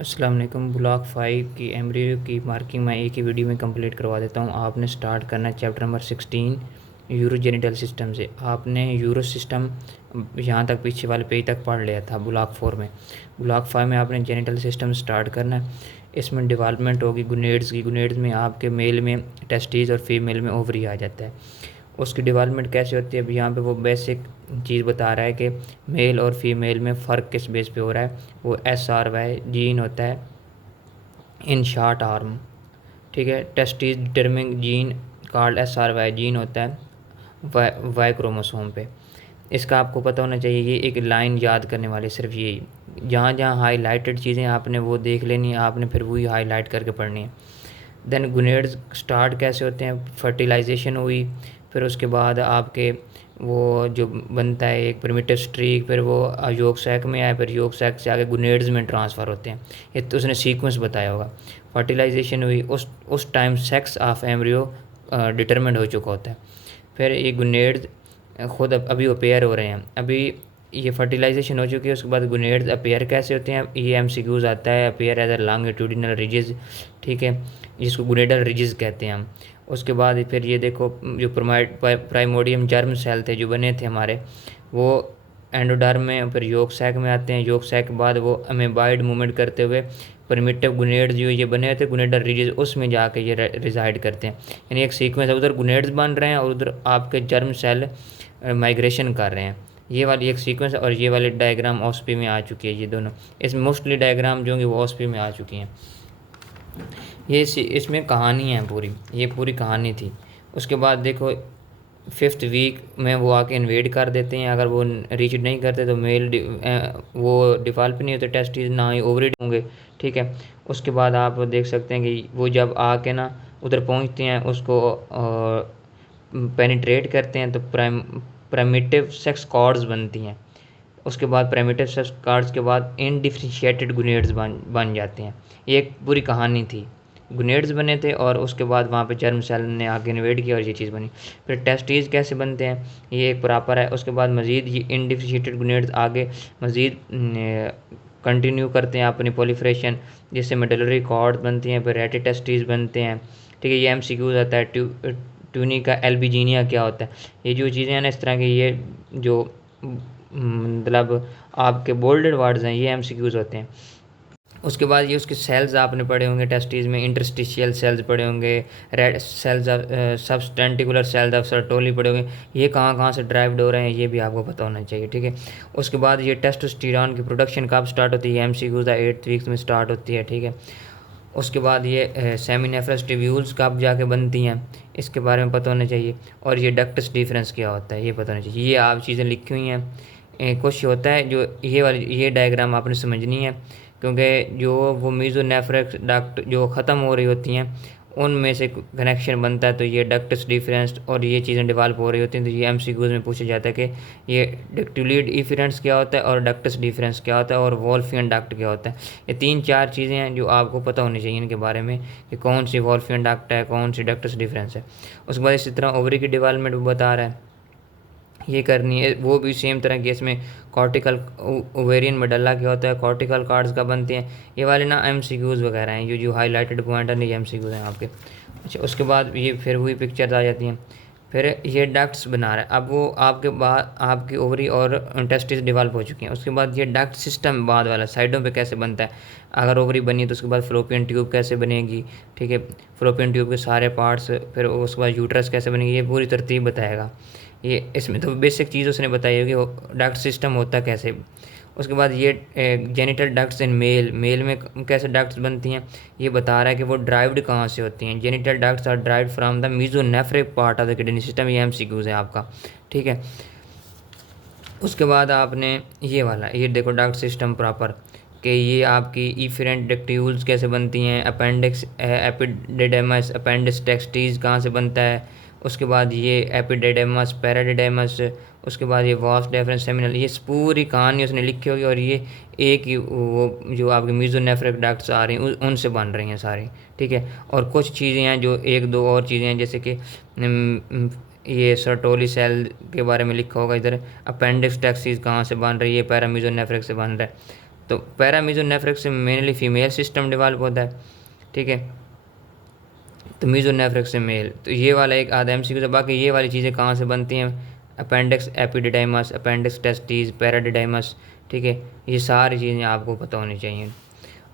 अस्सलाम वालेकुम। ब्लॉक 5 की एम्ब्रियो की मार्किंग मैं एक ही वीडियो में कंप्लीट करवा देता हूँ। आपने स्टार्ट करना है चैप्टर नंबर 16 यूरोजेनिटल सिस्टम से। आपने यूरो सिस्टम यहाँ तक पीछे वाले पेज तक पढ़ लिया था ब्लॉक 4 में। ब्लॉक 5 में आपने जेनिटल सिस्टम स्टार्ट करना है। इसमें डेवलपमेंट होगी गुनेड्स की। गुनेड्स में आपके मेल में टेस्टिस और फीमेल में ओवरी आ जाता है। उसकी डेवलपमेंट कैसे होती है, अब यहाँ पे वो बेसिक चीज़ बता रहा है कि मेल और फीमेल में फ़र्क किस बेस पे हो रहा है। वो SRY जीन होता है इन शॉर्ट आर्म, ठीक है। Testis determining gene called SRY gene होता है वाई क्रोमोसोम पे। इसका आपको पता होना चाहिए। ये एक लाइन याद करने वाली सिर्फ यही, जहाँ जहाँ हाईलाइटेड चीज़ें आपने वो देख लेनी है, आपने फिर वही हाईलाइट करके पढ़नी है। देन गुनेड्स स्टार्ट कैसे होते हैं, फर्टिलाइजेशन हुई, फिर उसके बाद आपके वो जो बनता है एक प्रिमिटिव स्ट्रीक, फिर वो योग सैक में आए, फिर योग सैक से आगे गुनेड्स में ट्रांसफ़र होते हैं। ये तो उसने सीक्वेंस बताया होगा। फर्टिलाइजेशन हुई, उस time sex of embryo determined हो चुका होता है। फिर ये गुनेड्स खुद अभी अपेयर हो रहे हैं। अभी ये फर्टिलाइजेशन हो चुकी है, उसके बाद गुनेड्स अपेयर कैसे होते हैं, ये MCQs आता है। Appear as a longitudinal ridges, ठीक है, जिसको गुनेडल रिजेस कहते हैं हम। उसके बाद फिर ये देखो, जो प्राइमोडियम जर्म सेल थे जो बने थे हमारे, वो एंडोडर्म में, फिर योग सैक में आते हैं। योग सैक के बाद वो अमेबाइड मूवमेंट करते हुए प्रिमिटिव गुनेड्स जो ये बने थे गुनेडल रिजेस, उसमें जाके ये रिजाइड करते हैं। यानी एक सीक्वेंस है, उधर गुनेड्स बन रहे हैं और उधर आपके जर्म सेल माइग्रेशन कर रहे हैं। ये वाली एक सीक्वेंस और ये वाली डायग्राम ऑस्पी में आ चुकी है। ये दोनों इसमें मोस्टली डायग्राम जो होंगे वो ऑस्पी में आ चुकी हैं। ये इसमें कहानी है पूरी, ये पूरी कहानी थी। उसके बाद देखो 5th वीक में वो आके इन्वेड कर देते हैं। अगर वो रीच नहीं करते तो वो डिवेल्प नहीं होते टेस्टिस, ना ही ओवरी होंगे, ठीक है। उसके बाद आप देख सकते हैं कि वो जब आके ना उधर पहुंचते हैं, उसको पेनिट्रेट करते हैं तो प्राइमिटिव सेक्स कॉर्ड्स बनती हैं। उसके बाद प्राइमिटिव सेक्स कॉर्ड्स के बाद इनडिफरेंशिएटेड गुनेड्स बन जाते हैं। ये एक पूरी कहानी थी। गुनेड्स बने थे और उसके बाद वहाँ पे जर्म सेल ने आगे इन्वेड किया और ये चीज़ बनी। फिर टेस्टिस कैसे बनते हैं, ये एक प्रॉपर है। उसके बाद मज़ीद ये इनडिफरेंशिएटेड गुनेड्स आगे मज़ीद कंटिन्यू करते हैं अपनी प्रोलिफरेशन, जिससे मेडुलरी कॉर्ड बनती हैं, फिर रेटी टेस्टिस बनते हैं, ठीक है। ये MCQs आता है। ट्यूनिका एल्बिजीनिया क्या होता है, ये जो चीज़ें हैं ना इस तरह की, ये जो मतलब आपके बोल्डेड वर्ड्स हैं, ये MCQs होते हैं। उसके बाद ये उसके सेल्स आपने पढ़े होंगे टेस्टिस में, इंटरस्टिशियल सेल्स पढ़े होंगे, red cells of sustentacular cells of Sertoli पढ़े होंगे। ये कहाँ कहाँ से ड्राइव्ड हो रहे हैं ये भी आपको पता होना चाहिए, ठीक है। उसके बाद ये टेस्टोस्टेरोन की प्रोडक्शन कब स्टार्ट होती है, MCQs 8th वीक में स्टार्ट होती है, ठीक है। उसके बाद ये सेमिनेफ्रस ट्यूब्यूल्स कब जाके बनती हैं, इसके बारे में पता होना चाहिए। और ये डक्टस डिफरेंस क्या होता है ये पता होना चाहिए। ये आप चीज़ें लिखी हुई हैं। कुछ होता है जो ये वाली ये डायग्राम आपने समझनी है, क्योंकि जो वो मीजोनेफ्रस डक्ट जो ख़त्म हो रही होती हैं उनमें से कनेक्शन बनता है। तो ये डक्टस डिफरेंस और ये चीज़ें डेवलप हो रही होती हैं, तो ये MCQs में पूछा जाता है कि ये डक्टिलिड इफरेंस क्या होता है और डक्टस डिफरेंस क्या होता है और वॉल्फियन डक्ट क्या होता है। ये 3-4 चीज़ें हैं जो आपको पता होनी चाहिए इनके बारे में, कि कौन सी वॉल्फियन डक्ट है, कौन सी डक्टस डिफरेंस है। उसके बाद इसी तरह ओवरी की डेवलपमेंट भी बता रहा है, ये करनी है। वो भी सेम तरह के इसमें कॉर्टिकल ओवेरियन मेडल्ला क्या होता है, कॉर्टिकल कार्ड्स का बनते हैं। ये वाले ना MCQs वगैरह हैं, ये जो हाईलाइटेड पॉइंट है नहीं MCQs हैं आपके। अच्छा, उसके बाद ये फिर वही पिक्चर आ जाती हैं। फिर ये डक्ट्स बना रहा है। अब वो आपके बाद आपकी ओवरी और टेस्टिस डेवलप हो चुकी हैं। उसके बाद ये डक्ट सिस्टम बाद वाला साइडों पे कैसे बनता है। अगर ओवरी बनी तो उसके बाद फ्लोपियन ट्यूब कैसे बनेगी, ठीक है। फ्लोपियन ट्यूब के सारे पार्ट्स, फिर उसके बाद यूट्रस कैसे बनेगी, ये पूरी तरतीब बताएगा। ये इसमें तो बेसिक चीज़ उसने बताई होगी, वो डक्ट सिस्टम होता कैसे। उसके बाद ये जेनिटल डक्ट्स इन मेल में कैसे डक्ट्स बनती हैं, ये बता रहा है कि वो ड्राइव्ड कहाँ से होती हैं। Genital ducts are derived from the mesonephric part of the kidney system. ये MCQs है आपका, ठीक है। उसके बाद आपने ये वाला ये देखो डक्ट सिस्टम प्रॉपर, कि ये आपकी इफरेंट डक्ट्यूल्स कैसे बनती हैं, अपेंडिक्स एपिडिडेमस अपेंडिक्स टेक्सटीज कहाँ से बनता है। उसके बाद ये एपिडिडेमस पैराडिडेमस, उसके बाद ये वास्ट डेफरेंस सेमिनल, ये पूरी कहानी उसने लिखी होगी। और ये एक ही वो जो आपके मीजोनेफ्रिक डक्ट्स आ रही हैं उनसे बन रही हैं सारी, ठीक है। और कुछ चीज़ें हैं जो एक दो और चीज़ें हैं, जैसे कि ये सर्टोली सेल के बारे में लिखा होगा इधर, अपेंडिक्स टैक्सीज कहाँ से बन रही है, पैरामीजोनेफ्रिक से बन रहा है। तो पैरामीजोनेफ्रॉक्स से मेनली फीमेल सिस्टम डेवलप होता है, ठीक है। तो मीजोनेफ्रॉक्स से मेल, तो ये वाला एक आधा MCQ। बाकी ये वाली चीज़ें कहाँ से बनती हैं, अपेंडिक्स एपिडिडाइमस, अपेंडिक्स टेस्टिस, पैराडिडाइमस, ठीक है। ये सारी चीज़ें आपको पता होनी चाहिए।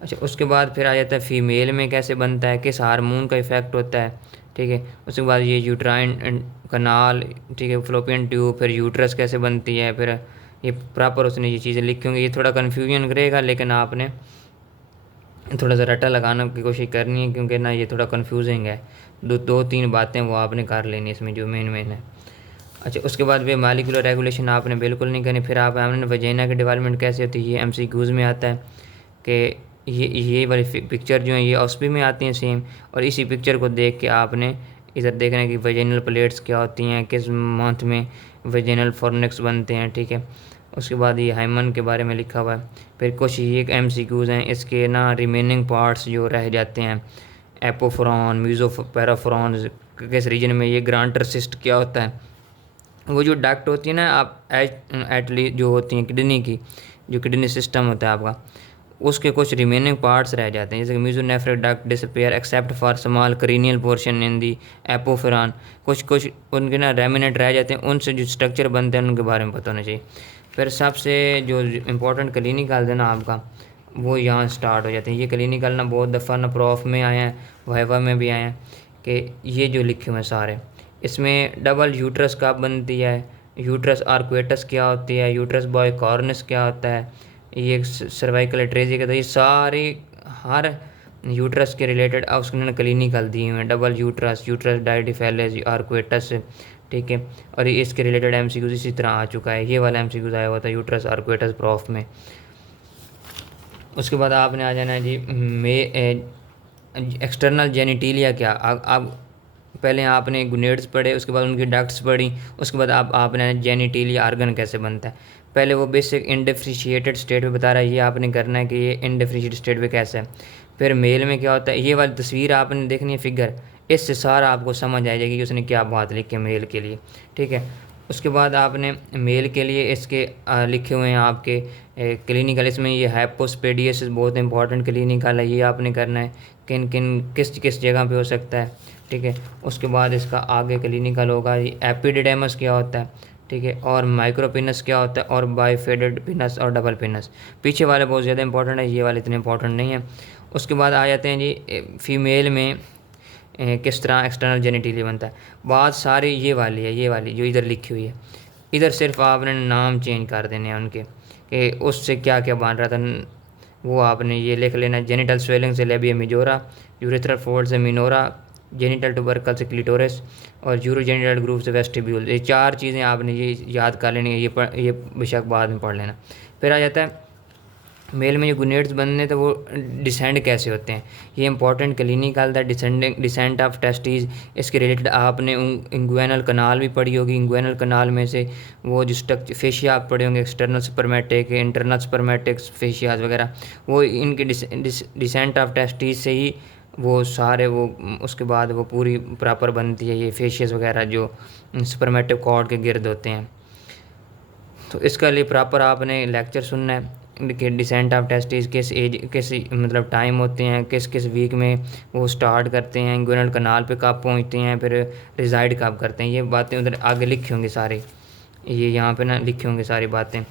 अच्छा, उसके बाद फिर आ जाता है फीमेल में कैसे बनता है, किस हार्मोन का इफेक्ट होता है, ठीक है। उसके बाद ये यूट्राइन कनाल, ठीक है, फ्लोपियन ट्यूब, फिर यूट्रस कैसे बनती है, फिर ये प्रॉपर उसने ये चीज़ें लिखी होंगी। ये थोड़ा कन्फ्यूजन करेगा, लेकिन आपने थोड़ा सा रट्टा लगाने की कोशिश करनी है, क्योंकि ना ये थोड़ा कन्फ्यूजिंग है। दो तीन बातें वो आपने कर लेनी इसमें जो मेन है। अच्छा, उसके बाद वे मालिकुलर रेगुलेशन आपने बिल्कुल नहीं करनी। फिर आप हमने वजाइना की डेवलपमेंट कैसे होती है, ये MCQs में आता है कि ये वाली पिक्चर जो है ये ऑस्पी में आती हैं सेम, और इसी पिक्चर को देख के आपने इधर देखना है कि वजाइनल प्लेट्स क्या होती हैं, किस मंथ में वजाइनल फॉर्निक्स बनते हैं, ठीक है। उसके बाद ये हाइमन के बारे में लिखा हुआ है। फिर कुछ ये MCQs हैं, इसके ना रिमेनिंग पार्ट्स जो रह जाते हैं, एपोफ्रॉन, मीजोपैराफ्रॉन, किस रीजन में, ये ग्रांटर सिस्ट क्या होता है, वो जो डक्ट होती है ना आप एटली जो होती हैं किडनी की, जो किडनी सिस्टम होता है आपका, उसके कुछ रिमेनिंग पार्ट्स रह जाते हैं, जैसे कि mesonephric duct disappear except for small cranial portion in the epoophoron. कुछ उनके ना रेमिनेंट रह जाते हैं, उनसे जो स्ट्रक्चर बनते हैं उनके बारे में पता होना चाहिए। फिर सबसे जो इम्पोर्टेंट क्लिनिकल है ना आपका, वो यहाँ स्टार्ट हो जाते हैं। ये क्लिनिकल ना बहुत दफ़ा ना प्रॉफ में आए हैं, वाइवा में भी आए हैं, कि ये जो लिखे हुए हैं सारे, इसमें डबल यूट्रस कब बनती है, यूट्रस आर्क्वेटस क्या होती है, यूट्रस बाइकॉर्निस क्या होता है, ये सर्वाइकल एट्रेजिया का, तो ये सारी हर यूट्रस के रिलेटेड उसने क्लिनिकल दिए हुए हैं। डबल यूट्रस, यूट्रस डायडिफेलेज, आर्क्वेटस, ठीक है। और ये इसके रिलेटेड MCQs इसी तरह आ चुका है। ये वाला MCQs आया हुआ था यूट्रस आर्क्वेटस प्रॉफ में। उसके बाद आपने आ जाना है जी एक्सटर्नल जेनिटिलिया क्या। अब पहले आपने गुनेड्स पढ़े, उसके बाद उनकी डक्ट्स पढ़ी, उसके बाद आपने जेनिटिलिया आर्गन कैसे बनता है। पहले वो बेसिक इनडिफरेंशिएटेड स्टेट में बता रहा है, ये आपने करना है कि ये इनडिफरेंशिएटेड स्टेट में कैसे है। फिर मेल में क्या होता है, ये वाली तस्वीर आपने देखनी है, फिगर, इससे सारा आपको समझ आ जाएगी कि उसने क्या बात लिखी है मेल के लिए, ठीक है। उसके बाद आपने मेल के लिए इसके लिखे हुए हैं आपके क्लिनिकल, इसमें ये हाइपोस्पेडियसिस बहुत इंपॉर्टेंट क्लिनिकल है, ये आपने करना है किन किन किस किस जगह पे हो सकता है, ठीक है। उसके बाद इसका आगे क्लिनिकल होगा ये एपिडिडेमस क्या होता है, ठीक है, और माइक्रोपिनस क्या होता है, और बाइफेडेड पिनस और डबल पिनस। पीछे वाले बहुत ज़्यादा इंपॉर्टेंट है, ये वाले इतने इंपॉर्टेंट नहीं है। उसके बाद आ जाते हैं जी फीमेल में किस तरह एक्सटर्नल जेनिटिलिया बनता है। बात सारी ये वाली है, ये वाली जो इधर लिखी हुई है, इधर सिर्फ आपने नाम चेंज कर देने हैं उनके, कि उससे क्या क्या बन रहा था, वो आपने ये लिख लेना। जेनिटल स्वेलिंग से लेबिया मेजोरा, यूरेथ्रल फोल्ड से मिनोरा, जेनिटल टुबरकल से क्लिटोरिस, और यूरोजेनिटल ग्रुप से वेस्टिब्यूल। ये चार चीज़ें आपने ये याद कर लेनी है, ये बेशक बाद में पढ़ लेना। फिर आ जाता है मेल में जो गुनेड्स बनने थे वो डिसेंड कैसे होते हैं, ये इंपॉर्टेंट क्लिनिकल था, डिसेंट ऑफ टेस्टिस। इसके रिलेटेड आपने इंग्वेनल कनाल भी पढ़ी होगी। इंग्वेनल कनाल में से वो जो स्ट्रक्चर फेशिया आप पढ़े होंगे, एक्सटर्नल स्पर्मेटिक, इंटरनल स्पर्मेटिक्स, फेशियाज वगैरह, वो इनके डिसेंट ऑफ टेस्टिस से ही वो सारे वो उसके बाद वो पूरी प्रॉपर बनती है ये फेशियस वगैरह जो स्पर्मेटिक कॉर्ड के गिर्द होते हैं। तो इसके लिए प्रॉपर आपने लेक्चर सुनना है कि डिसेंट ऑफ टेस्टिस किस एज, किस मतलब टाइम होते हैं, किस किस वीक में वो स्टार्ट करते हैं, इंग्वेनल कनाल पे कब पहुंचते हैं, फिर रिजाइड कब करते हैं। ये बातें उधर आगे लिखी होंगी सारी, ये यहाँ पे ना लिखी होंगी सारी बातें।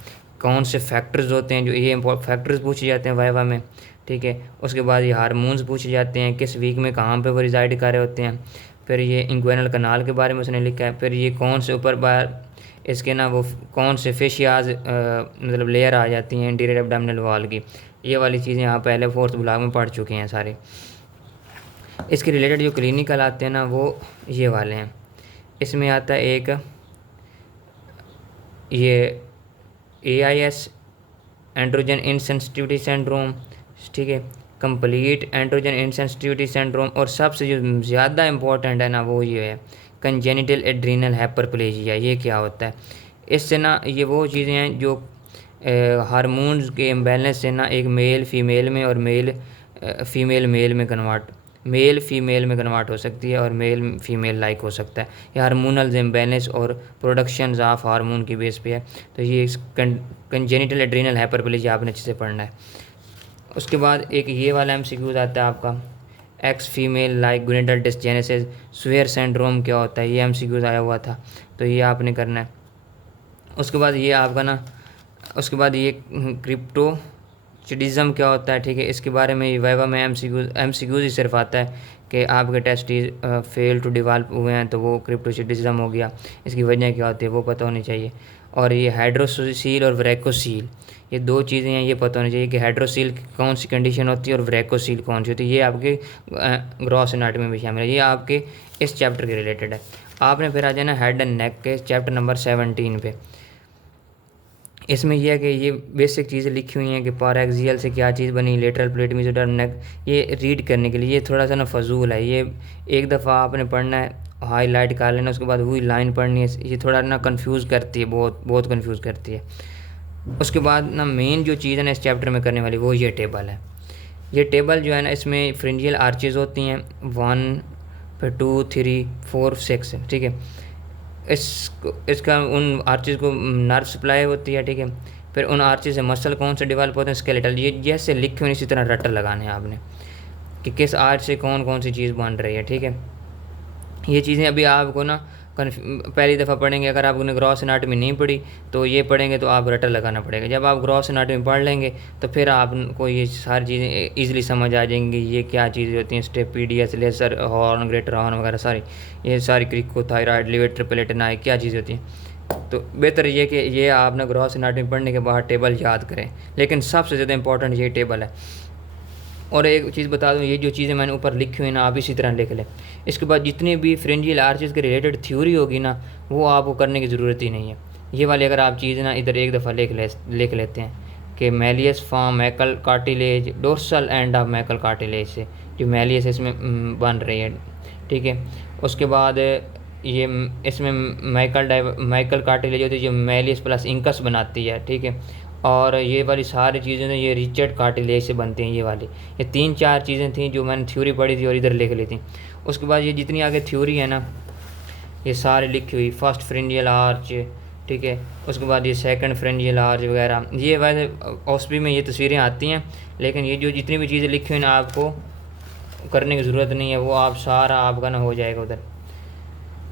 कौन से फैक्टर्स होते हैं, जो ये फैक्टर्स पूछे जाते हैं वाइवा में, ठीक है। उसके बाद ये हार्मोन्स पूछे जाते हैं, किस वीक में कहाँ पे वो रिजाइड कर रहे होते हैं। फिर ये इंग्वेनल कनाल के बारे में उसने लिखा है। फिर ये कौन से ऊपर बार इसके ना वो कौन से फेशियाज मतलब लेयर आ जाती हैं इंटीरियर एब्डोमिनल वॉल की, ये वाली चीज़ें यहाँ पहले फोर्थ ब्लॉक में पढ़ चुके हैं सारे। इसके रिलेटेड जो क्लिनिकल आते हैं ना वो ये वाले हैं। इसमें आता है एक ये AIS एंड्रोजन इनसेंसिटिविटी सिंड्रोम, ठीक है, कंप्लीट एंड्रोजन इनसेंसिटिविटी सिंड्रोम, और सबसे जो ज़्यादा इम्पोर्टेंट है ना वो ये है कंजेनिटल एड्रीनल हाइपरप्लेजिया। ये क्या होता है, इससे ना ये वो चीज़ें हैं जो हार्मोन्स के इम्बैलेंस से ना एक मेल फीमेल में और मेल फीमेल मेल में कन्वर्ट मेल फीमेल में कन्वर्ट हो सकती है और मेल फीमेल लाइक हो सकता है। ये हार्मोनल इम्बैलेंस और प्रोडक्शन ऑफ हार्मोन की बेस पे है। तो ये कंजेनिटल एड्रीनल हाइपरप्लेजिया आपने अच्छे से पढ़ना है। उसके बाद एक ये वाला एमसीक्यूज आता है आपका, x female like gonadal dysgenesis swear syndrome क्या होता है, ये एमसीक्यूज आया हुआ था, तो ये आपने करना है। उसके बाद ये आपका ना, उसके बाद ये क्रिप्टोचिडिज्म क्या होता है, ठीक है, इसके बारे में वाइवा में एमसीक्यूज ही सिर्फ आता है कि आपके टेस्टिस फेल टू डिवेल्प हुए हैं तो वो क्रिप्टोचिडिज्म हो गया, इसकी वजह क्या होती है वो पता होनी चाहिए। और ये हाइड्रोसील और वैरेकोसील, ये दो चीज़ें हैं, ये पता होनी चाहिए कि हाइड्रोसील कौन सी कंडीशन होती है और वैरेकोसील कौन सी होती है। ये आपके ग्रॉस एनाटॉमी में भी शामिल है, ये आपके इस चैप्टर के रिलेटेड है। आपने फिर आ जाना हेड एंड नेक के चैप्टर नंबर 17 पे। इसमें यह है कि ये बेसिक चीज़ें लिखी हुई हैं कि पाराएक्सियल से क्या चीज़ बनी, लेटरल प्लेट मेसोडर्म नेक, ये रीड करने के लिए ये थोड़ा सा ना फजूल है, ये एक दफ़ा आपने पढ़ना है, हाईलाइट कर लेना, उसके बाद वही लाइन पढ़नी है, ये थोड़ा ना कंफ्यूज करती है, बहुत बहुत कंफ्यूज करती है। उसके बाद ना मेन जो चीज़ है ना इस चैप्टर में करने वाली वो ये टेबल है। ये टेबल जो है ना इसमें फ्रिंजियल आर्चेज़ होती हैं 1 फिर 2 3 4 6, ठीक है। इसका उन आर्चेज़ को नर्व सप्लाई होती है, ठीक है। फिर उन आर्चेज़ से मसल कौन से डेवलप होते हैं, स्केलेटल, ये जैसे लिखे हुए इसी तरह रटर लगाने हैं आपने कि किस आर्च से कौन कौन सी चीज़ बन रही है, ठीक है। ये चीज़ें अभी आपको ना पहली दफ़ा पढ़ेंगे, अगर आपने ग्रॉस एनाटॉमी नहीं पढ़ी तो ये पढ़ेंगे तो आप रटर लगाना पड़ेगा। जब आप ग्रॉस एनाटॉमी पढ़ लेंगे तो फिर आपको ये सारी चीज़ें ईज़िली समझ आ जाएंगी, ये क्या चीज़ें होती हैं, stapedius, lesser horn, greater horn वगैरह सारी, ये सारी क्रिकोथायराइड, लिवेटर प्लेटेनाई क्या चीज़ें होती हैं। तो बेहतर ये कि ये आप ना ग्रॉस एनाटॉमी पढ़ने के बाद टेबल याद करें, लेकिन सबसे ज़्यादा इंपॉर्टेंट ये टेबल है। और एक चीज़ बता दूं, ये जो चीज़ें मैंने ऊपर लिखी हुई ना आप इसी तरह लिख लें। इसके बाद जितनी भी फ्रिंजियल आर्चेस के रिलेटेड थ्योरी होगी ना वो आपको करने की ज़रूरत ही नहीं है। ये वाली अगर आप चीज़ ना इधर एक दफ़ा लिख लेते हैं कि malleus form Maikal cartilage dorsal end of Maikal cartilage से जो मैलियस इसमें बन रही है, ठीक है। उसके बाद ये इसमें मैकल कार्टिलेज होती है जो मैलियस प्लस इंकस बनाती है, ठीक है। और ये वाली सारी चीज़ें ये रिचर्ड कार्टिलेज से बनती हैं, ये 3-4 चीज़ें थी जो मैंने थ्योरी पढ़ी थी और इधर लिख ली थी। उसके बाद ये जितनी आगे थ्योरी है ना ये सारी लिखी हुई, फर्स्ट फ्रिंजियल आर्च, ठीक है। उसके बाद ये सेकंड फ्रिंजियल आर्च वगैरह, ये वैसे ऑस्पी में ये तस्वीरें आती हैं, लेकिन ये जो जितनी भी चीज़ें लिखी हुई ना आपको करने की ज़रूरत नहीं है, वो आप सारा आपका ना हो जाएगा उधर।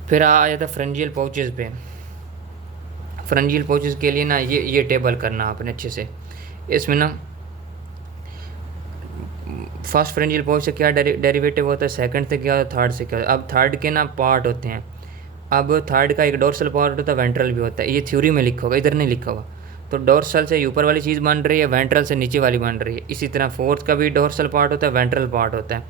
फिर आ जाता फ्रिंजियल पाउचेज़ पे। फ्रिंजियल पाउचेज़ के लिए ना ये टेबल करना आपने अच्छे से। इसमें ना फर्स्ट फ्रिंजियल पाउच से क्या डेरिवेटिव होता है, सेकंड से क्या होता है, थर्ड से क्या होता है। अब थर्ड के ना पार्ट होते हैं, अब थर्ड का एक डोर्सल पार्ट होता है, वेंट्रल भी होता है, ये थ्योरी में लिखा होगा, इधर नहीं लिखा हुआ। तो डोर्सल से ऊपर वाली चीज़ बन रही है, वेंट्रल से नीचे वाली बन रही है। इसी तरह फोर्थ का भी डोर्सल पार्ट होता है, वेंट्रल पार्ट होता है।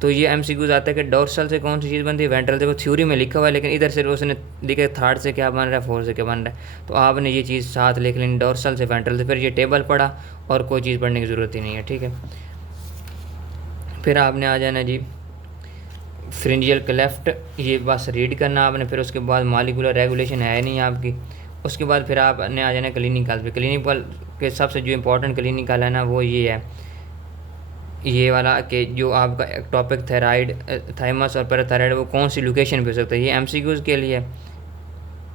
तो ये एमसीक्यूज आता है कि डोर्सल से कौन सी चीज़ बनती है, वेंट्रल से, वो थ्योरी में लिखा हुआ है, लेकिन इधर से उसने लिखा है थर्ड से क्या बन रहा है, फोर्थ से क्या बन रहा है। तो आपने ये चीज़ साथ लिख लेनी, डोर्सल से वेंट्रल से, फिर ये टेबल पढ़ा और कोई चीज़ पढ़ने की ज़रूरत ही नहीं है, ठीक है। फिर आपने आ जाना जी फ्रिंजियल क्लेफ्ट, ये बस रीड करना आपने। फिर उसके बाद मॉलिक्यूलर रेगुलेशन है नहीं आपकी। उसके बाद फिर आपने आ जाना क्लिनिकल पे। क्लिनिकल के सबसे जो इम्पोर्टेंट क्लिनिकल है ना वो ये है, ये वाला कि जो आपका टॉपिक थायराइड, थाइमस और पैराथायराइड वो कौन सी लोकेशन पे हो सकता है, ये एमसीक्यूज़ के लिए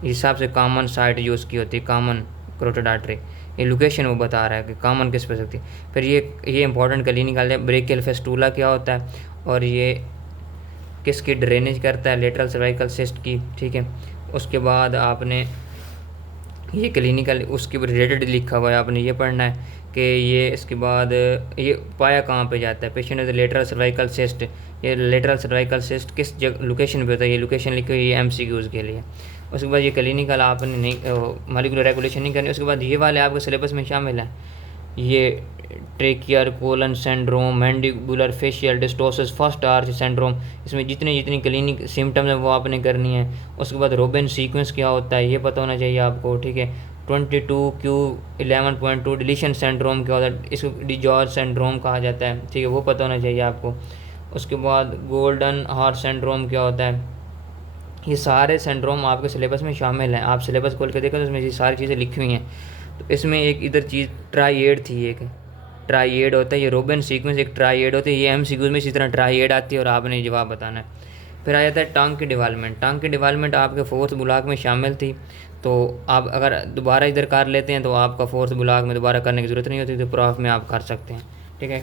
हिसाब से कॉमन साइट जो उसकी होती है, कॉमन करोटिड आर्टरी, ये लोकेशन वो बता रहा है कि कॉमन किस पे हो सकती है। फिर ये इंपॉर्टेंट क्लिनिकल है, ब्रेकियल फेस्टूला क्या होता है और ये किसकी ड्रेनेज करता है, लेटरल सर्वाइकल सिस्ट की, ठीक है। उसके बाद आपने ये क्लिनिकल उसके रिलेटेड लिखा हुआ है, आपने ये पढ़ना है कि ये इसके बाद ये पाया कहाँ पे जाता है, patient with lateral cervical cyst, ये लेटरल सर्वाइकल सिस्ट किस जगह लोकेशन पे होता है, ये लोकेशन लिखी हुई है एमसीक्यूज़ के लिए। उसके बाद ये क्लिनिकल आपने नहीं मॉलिक्यूलर रेगुलेशन नहीं करनी। उसके बाद ये वाले आपके सिलेबस में शामिल है, ये Treacher Collins syndrome, mandibular facial dysostosis, first arch syndrome, इसमें जितनी क्लिनिक सिम्टम्स हैं वो आपने करनी है। उसके बाद रोबिन सीक्वेंस क्या होता है ये पता होना चाहिए आपको, ठीक है। 22q11.2 डिलीशन सिंड्रोम क्या होता है, इसको डिजॉर्ज सिंड्रोम कहा जाता है, ठीक है, वो पता होना चाहिए आपको। उसके बाद गोल्डन हार्ट सिंड्रोम क्या होता है, ये सारे सिंड्रोम आपके सिलेबस में शामिल हैं। आप सिलेबस खोल के देखें तो इसमें ये सारी चीज़ें लिखी हुई हैं। तो इसमें एक इधर चीज़ ट्राइएड थी, एक ट्राइएड होता है, ये रोबन सीक्वेंस एक ट्राइएड होता है, ये MCQs में इसी तरह ट्राइएड आती है और आपने जवाब बताना है। फिर आ जाता है टंग की डेवलपमेंट। टंग की डेवलपमेंट आपके फोर्थ ब्लॉक में शामिल थी, तो आप अगर दोबारा इधर कर लेते हैं तो आपका फोर्थ ब्लॉक में दोबारा करने की ज़रूरत नहीं होती, तो प्रॉफ में आप कर सकते हैं, ठीक है।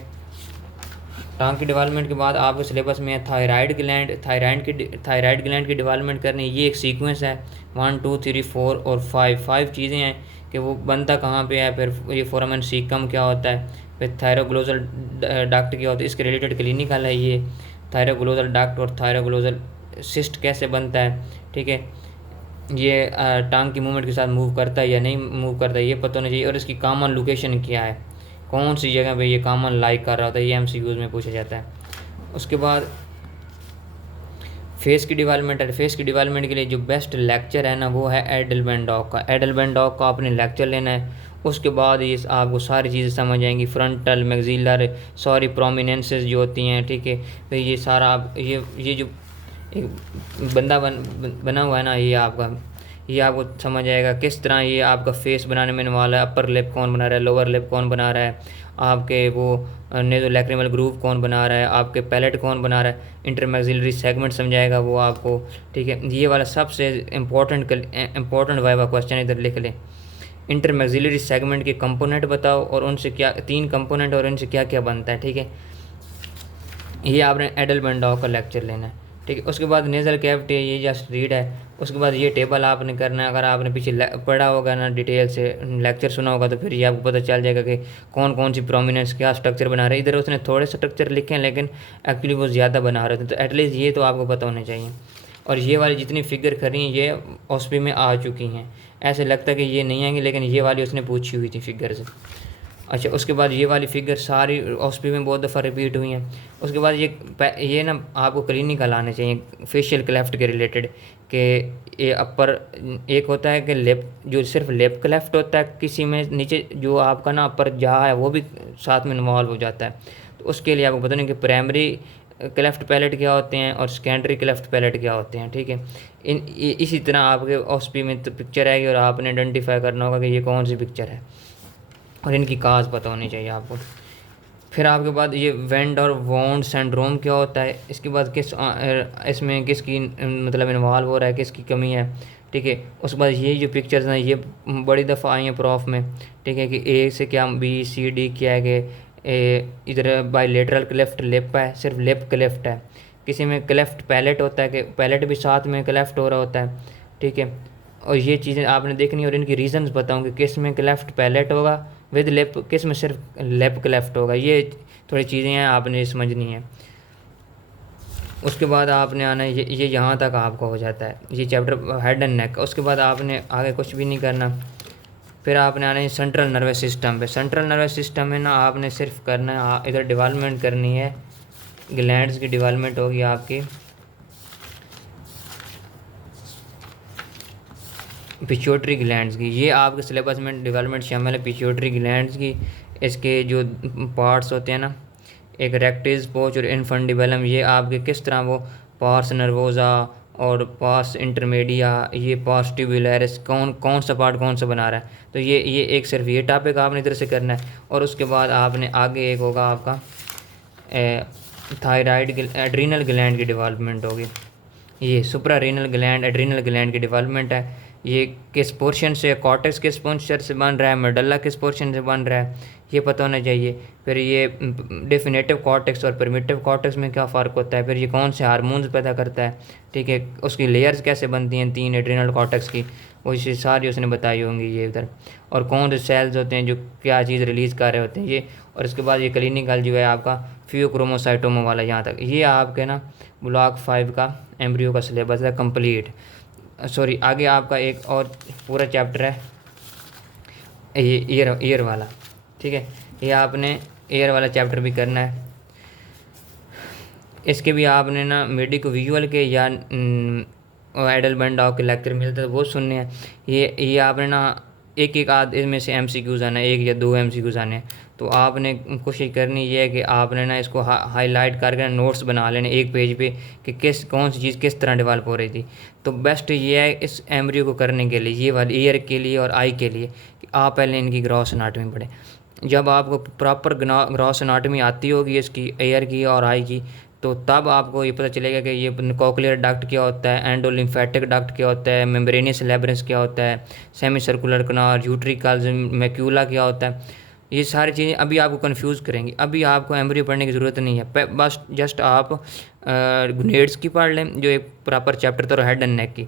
टंग की डेवलपमेंट के बाद आपके सिलेबस में है थायराइड ग्लैंड। थायराइड ग्लैंड की डेवलपमेंट करनी, ये एक सीक्वेंस है 1 2 3 4 और 5 चीज़ें हैं कि वो बनता कहाँ पे है, फिर ये फोरामेन सीकम क्या होता है, फिर थायरोग्लोसल डक्ट क्या होता है, इसके रिलेटेड क्लिनिकल है ये थायरोग्लोसल डक्ट, और थायरोग्लोसल सिस्ट कैसे बनता है, ठीक है। ये टांग की मूवमेंट के साथ मूव करता है या नहीं मूव करता है ये पता होना चाहिए, और इसकी कॉमन लोकेशन क्या है, कौन सी जगह पे ये कॉमन लाइक कर रहा होता है, ये MCQs में पूछा जाता है। उसके बाद फेस की डेवलपमेंट है। फेस की डेवलपमेंट के लिए जो बेस्ट लेक्चर है ना वो है एडल्बैन डॉग का। एडल्बैन डॉग का आपने लेक्चर लेना है, उसके बाद ये आपको सारी चीज़ें समझ आएंगी, फ्रंटल मैक्सिलर सॉरी प्रोमिनेंसेस जो होती हैं, ठीक है। तो ये सारा आप ये जो एक बंदा बना हुआ है ना ये आपको समझ आएगा किस तरह ये आपका फेस बनाने में इन्वॉल्व है, अपर लिप कौन बना रहा है, लोअर लिप कौन बना रहा है, आपके वो नेज़ोलैक्रिमल ग्रूव कौन बना रहा है, आपके पैलेट कौन बना रहा है, इंटरमैक्सिलरी सेगमेंट समझाएगा वो आपको, ठीक है। ये वाला सबसे इम्पोर्टेंट वाइवा क्वेश्चन इधर लिख लें। इंटरमैक्सिलरी सेगमेंट के कंपोनेंट बताओ और उनसे क्या 3 कंपोनेंट और उनसे क्या क्या बनता है, ठीक है। ये आपने एडल्बैन डॉग का लेक्चर लेना है, ठीक है। उसके बाद नेज़ल कैविटी ये जस्ट रीड है। उसके बाद ये टेबल आपने करना है, अगर आपने पीछे पढ़ा होगा ना डिटेल से लेक्चर सुना होगा तो फिर ये आपको पता चल जाएगा कि कौन कौन सी प्रोमिनेंस क्या स्ट्रक्चर बना रहे हैं। इधर उसने थोड़े स्ट्रक्चर लिखे हैं लेकिन एक्चुअली वो ज़्यादा बना रहे थे, तो एटलीस्ट ये तो आपको पता होना चाहिए। और ये वाली जितनी फिगर खरी हैं ये OSPI में आ चुकी हैं, ऐसे लगता है कि ये नहीं आएंगी लेकिन ये वाली उसने पूछी हुई थी फिगर से। अच्छा, उसके बाद ये वाली फिगर सारी OSPI में बहुत दफ़ा रिपीट हुई हैं। उसके बाद ये ना आपको क्लिनिकल आने चाहिए फेशियल क्लेफ्ट के रिलेटेड, कि ये अपर एक होता है कि लेप जो सिर्फ लेप क्लेफ्ट होता है, किसी में नीचे जो आपका ना अपर जहाँ है वो भी साथ में इन्वॉल्व हो जाता है। तो उसके लिए आपको पता नहीं कि प्राइमरी क्लेफ्ट पैलेट क्या होते हैं और सेकेंडरी क्लेफ्ट पैलेट क्या होते हैं, ठीक है। इसी तरह आपके OSPI में तो पिक्चर आएगी और आपने आइडेंटिफाई करना होगा कि ये कौन सी पिक्चर है और इनकी काज पता होनी चाहिए आपको। फिर आपके बाद ये वेंड और वॉन्ड सिंड्रोम क्या होता है, इसके बाद इसमें किसकी मतलब इन्वॉल्व हो रहा है, किसकी कमी है, ठीक है। उसके बाद ये जो पिक्चर्स हैं ये बड़ी दफ़ा आई हैं प्रॉफ में, ठीक है, कि A से क्या BCD क्या है कि इधर बाइलेटरल क्लेफ्ट लिप है, सिर्फ लिप क्लेफ्ट है। किसी में क्लेफ्ट पैलेट होता है कि पैलेट भी साथ में क्लेफ्ट हो रहा होता है, ठीक है। और ये चीज़ें आपने देखनी और इनकी रीजंस बताऊंगी, किस में क्लेफ्ट पैलेट होगा विद लेप, किस में सिर्फ लेप क्लेफ्ट होगा, ये थोड़ी चीज़ें हैं आपने समझनी है। उसके बाद आपने आना है ये यहाँ तक आपका हो जाता है ये चैप्टर हेड एंड नेक। उसके बाद आपने आगे कुछ भी नहीं करना। फिर आपने आना है सेंट्रल नर्वस सिस्टम पे। सेंट्रल नर्वस सिस्टम में ना आपने सिर्फ करना है इधर डेवलपमेंट करनी है, ग्लैंड्स की डेवलपमेंट होगी आपकी, पिट्यूटरी ग्लैंड्स की, ये आपके सिलेबस में डेवलपमेंट शामिल है पिट्यूटरी ग्लैंड्स की। इसके जो पार्ट्स होते हैं ना, एक रेक्टिस पोच और इनफंडिबलम, ये आपके किस तरह वो पार्स नर्वोजा और पार्स इंटरमीडिया, ये पार्स ट्यूबुलरिस कौन सा पार्ट कौन सा बना रहा है, तो ये एक सिर्फ ये टॉपिक आपने इधर से करना है। और उसके बाद आपने आगे एक होगा आपका थायराइड एड्रीनल ग्लैंड की डेवलपमेंट होगी, ये supra renal gland adrenal gland की डेवलपमेंट है। ये किस पोर्शन से, कॉर्टेक्स किस पोर्शन से बन रहा है, मेडल्ला किस पोर्शन से बन रहा है, ये पता होना चाहिए। फिर ये डेफिनेटिव कॉर्टेक्स और प्रिमिटिव कॉर्टेक्स में क्या फ़र्क होता है, फिर ये कौन से हार्मोन्स पैदा करता है, ठीक है, उसकी लेयर्स कैसे बनती हैं 3 एड्रीनल कॉर्टेक्स की, वो इसे सारी उसने बताई होंगी ये इधर। और कौन से सेल्स होते हैं जो क्या चीज़ रिलीज़ कर रहे होते हैं ये। और इसके बाद ये क्लिनिकल जो है आपका फियोक्रोमोसाइटोमा वाला यहाँ तक, ये आपके ना ब्लॉक 5 का एम्ब्रियो का सिलेबस है कंप्लीट। सॉरी, आगे आपका एक और पूरा चैप्टर है ये ईयर वाला, ठीक है, ये आपने ईयर वाला चैप्टर भी करना है। इसके भी आपने ना मेडिको विजुअल के या एडल्बैन डॉग के लेक्चर मिलते हैं वो सुनने हैं। ये आपने ना एक आध इसमें से MCQs आना है, 1 या 2 MCQs आने हैं। तो आपने कोशिश करनी ये है कि आपने ना इसको हाईलाइट करके नोट्स बना लेने एक पेज पे कि कौन सी चीज़ किस तरह डेवलप हो रही थी। तो बेस्ट ये है इस एम्ब्रियो को करने के लिए, ये वाली ईयर के लिए और आई के लिए, कि आप पहले इनकी ग्रॉस एनाटॉमी पढ़ें। जब आपको प्रॉपर ग्रॉस एनाटॉमी आती होगी इसकी एयर की और आई की, तो तब आपको ये पता चलेगा कि ये कॉक्लियर डक्ट क्या होता है, एंडोलिम्फेटिक डक्ट क्या होता है, मेम्ब्रेनियस लेब्रिंस क्या होता है, सेमी सर्कुलर कनाल, यूट्रिकल्स, मैक्यूला क्या होता है। ये सारी चीज़ें अभी आपको कंफ्यूज करेंगी। अभी आपको एम्ब्रियो पढ़ने की ज़रूरत नहीं है, बस जस्ट आप गुनेड्स की पढ़ लें जो एक प्रॉपर चैप्टर तो हेड एंड नेक की।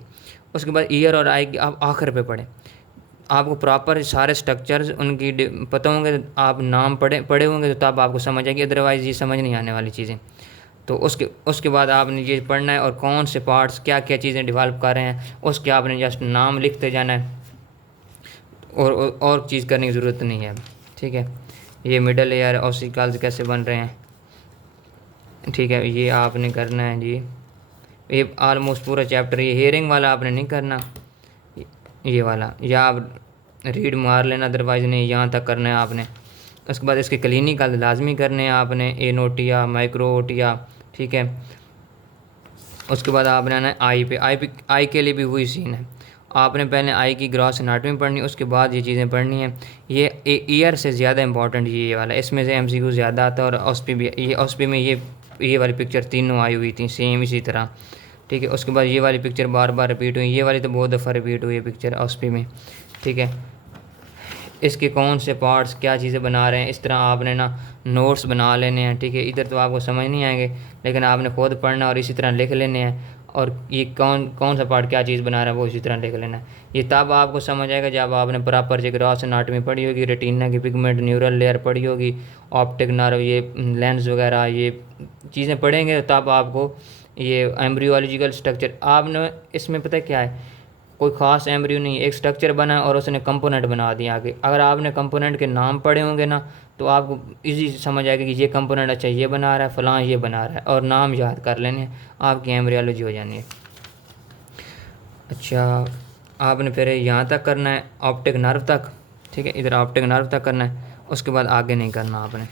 उसके बाद ईयर और आई की आप आखिर पे पढ़ें। आपको प्रॉपर सारे स्ट्रक्चर्स उनकी पता होंगे, आप नाम पढ़े होंगे तो तब आपको समझ आएगी, अदरवाइज़ ये समझ नहीं आने वाली चीज़ें। तो उसके बाद आपने ये पढ़ना है और कौन से पार्ट्स क्या क्या चीज़ें डेवलप कर रहे हैं उसके आपने जस्ट नाम लिखते जाना है, और चीज़ करने की ज़रूरत नहीं है। ठीक है, ये मिडल एयर ऑसिकल्स कैसे बन रहे हैं, ठीक है, ये आपने करना है जी। ये ऑलमोस्ट पूरा चैप्टर, ये हेयरिंग वाला आपने नहीं करना, ये वाला या आप रीड मार लेना, अदरवाइज़ नहीं, यहाँ तक करना है आपने। उसके बाद इसके क्लिनिकल लाजमी करने हैं आपने, एनोटिया, माइक्रोटिया, ठीक है। उसके बाद आपने आना है आई के लिए भी वही सीन है। आपने पहले आई की ग्रॉस एनाटॉमी पढ़नी, उसके बाद ये चीज़ें पढ़नी है। ये ईयर से ज़्यादा इंपॉर्टेंट ये वाला, इसमें से एमसीक्यू ज़्यादा आता है। और ऑस्पी भी, ये ऑस्पी में ये वाली पिक्चर तीनों आई हुई थी सेम इसी तरह, ठीक है। उसके बाद ये वाली पिक्चर बार बार रिपीट हुई, ये वाली तो बहुत दफ़ा रिपीट हुई है पिक्चर ऑस्पी में, ठीक है। इसके कौन से पार्ट्स क्या चीज़ें बना रहे हैं, इस तरह आपने ना नोट्स बना लेने हैं, ठीक है। इधर तो आपको समझ नहीं आएंगे, लेकिन आपने खुद पढ़ना और इसी तरह लिख लेने हैं। और ये कौन सा पार्ट क्या चीज़ बना रहा है वो इसी तरह लिख लेना है। ये तब आपको समझ आएगा जब आपने प्रॉपर जो ग्रॉस एनाटॉमी पढ़ी होगी, रेटिना की पिगमेंट, न्यूरल लेयर पढ़ी होगी, ऑप्टिक नर्व, ये लेंस वगैरह ये चीज़ें पढ़ेंगे, तब आपको ये एम्ब्रियोलॉजिकल स्ट्रक्चर आपने इसमें पता है क्या है, कोई ख़ास एम्ब्रियो नहीं, एक स्ट्रक्चर बना और उसने कंपोनेंट बना दिया आगे। अगर आपने कंपोनेंट के नाम पढ़े होंगे ना तो आपको इजी समझ आएगा कि ये कंपोनेंट अच्छा ये बना रहा है, फ़लाँ ये बना रहा है, और नाम याद कर लेने हैं, आपकी एम्ब्रियोलॉजी हो जानी है। अच्छा, आपने फिर यहाँ तक करना है ऑप्टिक नर्व तक, ठीक है, इधर ऑप्टिक नर्व तक करना है, उसके बाद आगे नहीं करना आपने।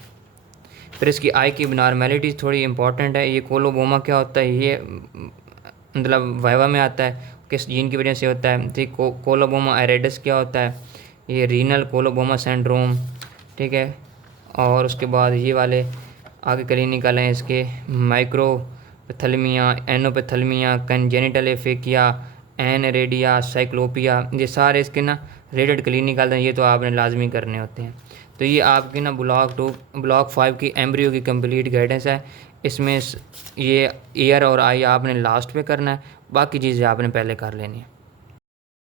फिर इसकी आई की नॉर्मेलिटीज़ थोड़ी इंपॉर्टेंट है। ये कोलोबोमा क्या होता है, ये मतलब वाइवा में आता है, किस जीन की वजह से होता है, ठीक। कोलोबोमा एरेडस क्या होता है, ये रीनल कोलोबोमा सिंड्रोम, ठीक है। और उसके बाद ये वाले आगे क्लिनिकल हैं इसके, माइक्रोपैथेलमिया, एनोपैथेलमिया, कंजेनिटल एफेकिया, एनरेडिया, साइक्लोपिया, ये सारे इसके ना रेटेड क्लिनिकल हैं, ये तो आपने लाजमी करने होते हैं। तो ये आपकी ना ब्लॉक 5 की एम्ब्रियो की कंप्लीट गाइडेंस है। इसमें ये ईयर और आई आपने लास्ट पे करना है, बाकी चीज़ें आपने पहले कर लेनी है।